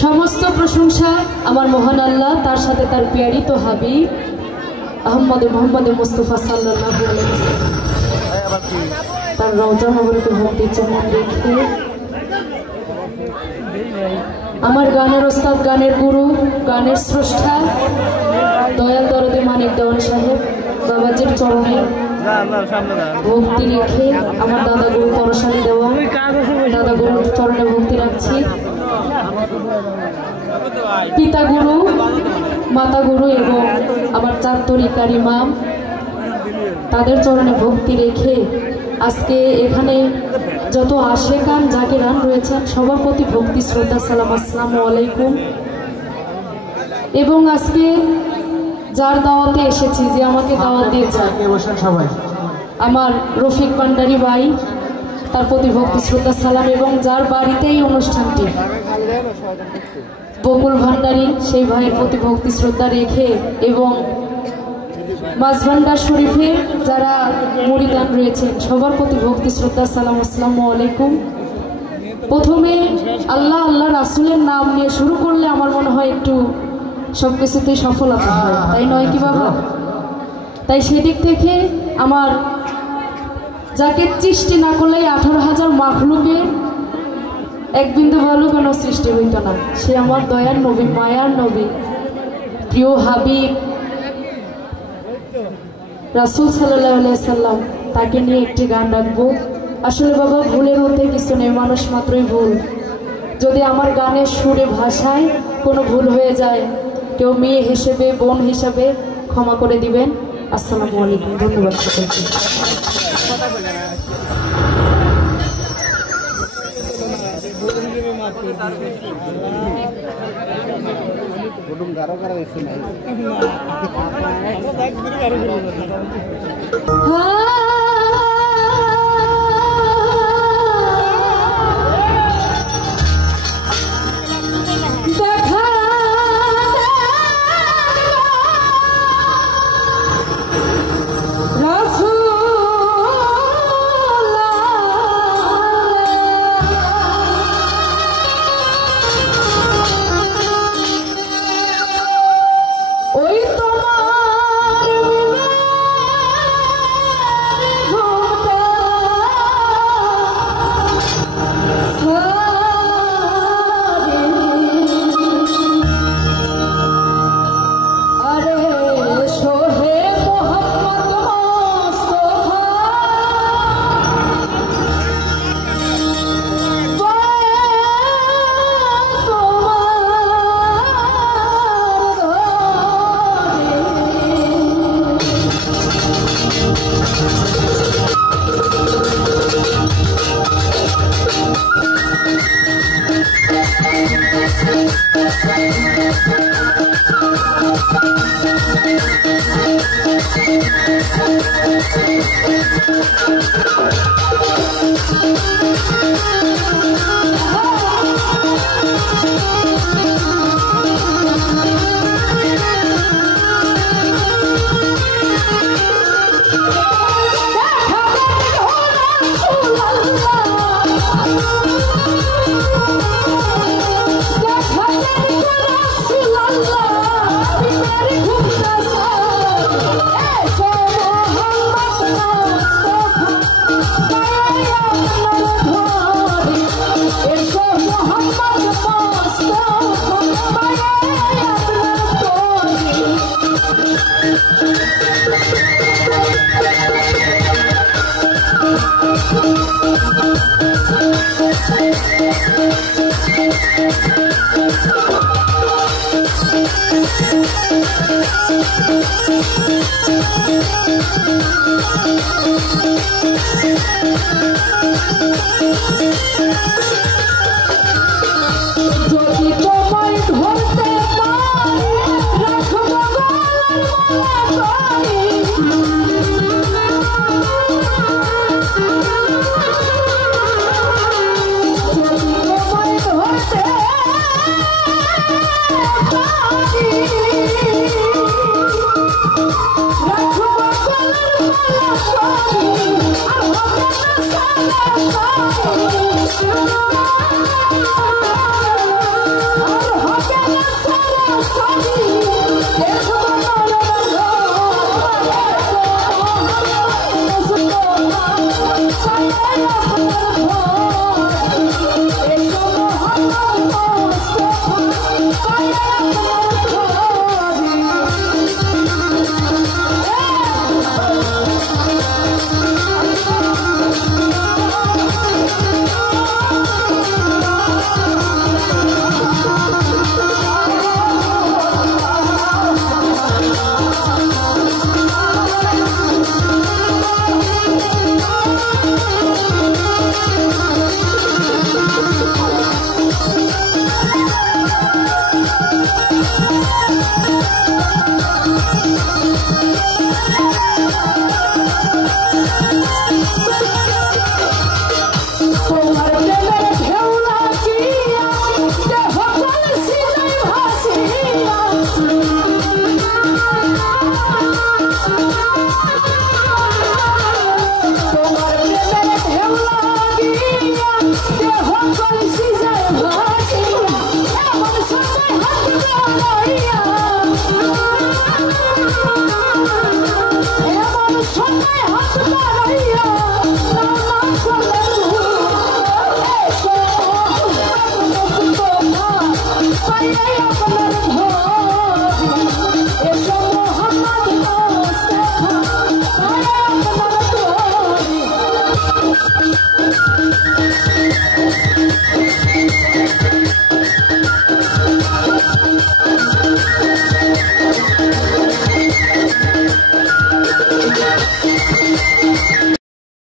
समस्त प्रशंसा आमार महान आल्लाह तार साथे तार प्यारी तो हाबिब मोहम्मद मुस्तफा सल्लल्लाहु अलैहि वसल्लम तार रौजा मुबारके भक्ति चमन रेखे आमार गानेर उस्ताद गानेर गुरु गानेर स्रष्टा दयाल दरदी मानिक देवान साहेब बाबाजीर चरणे भक्ति रेखे आमार दादा गुरु परशानी देवान दादा गुरुर चरणे भक्ति राखছি पिता गुरु माता गुरु एवं आमार चातरिकार इमाम तादेर चरणे भक्ति रेखे आजके एखाने যত আশেকান জাকিরান রয়েছেন সবার প্রতি ভক্তি শ্রদ্ধা সালাম আসসালামু আলাইকুম। এবং আজকে যার দাওয়াতে এসেছি যে আমাকে দাওয়াত দিয়েছে সবাই আমার রফিক ভান্ডারী ভাই তার প্রতি ভক্তি শ্রদ্ধা সালাম এবং যার বাড়িতে এই অনুষ্ঠানটি বকুল ভান্ডারী সেই ভাইয়ের প্রতি ভক্তি শ্রদ্ধা রেখে এবং মাঝভান্ডার শরীফের যারা মুরিদান রয়েছেন সবার প্রতি ভক্তি শ্রদ্ধা সালাম আসসালামু আলাইকুম। প্রথমে আল্লাহ আল্লাহ রাসূলের নাম নিয়ে শুরু করলে আমার মনে হয় একটু সবকিছুতেই সফলতা হয়, তাই নয় কি বাবা? তাই সেদিক থেকে আমার যাকে সৃষ্টি না করলেই 18,000 মাখলুকে এক বিন্দু ভালো কোনো সৃষ্টি হইত না, সে আমার দয়ার নবী মায়ার নবী প্রিয় হাবিব রাসূল সাল্লাল্লাহু আলাইহি সাল্লাম তাকে নিয়ে একটি গান রাখবো। আসলে বাবা ভুলের মধ্যে কিছু নেই, মানুষ মাত্রই ভুল। যদি আমার গানের সুরে ভাষায় কোনো ভুল হয়ে যায় কেউ মেয়ে হিসেবে বোন হিসেবে ক্ষমা করে দিবেন। আসসালামু আলাইকুম, ধন্যবাদ সকলকে।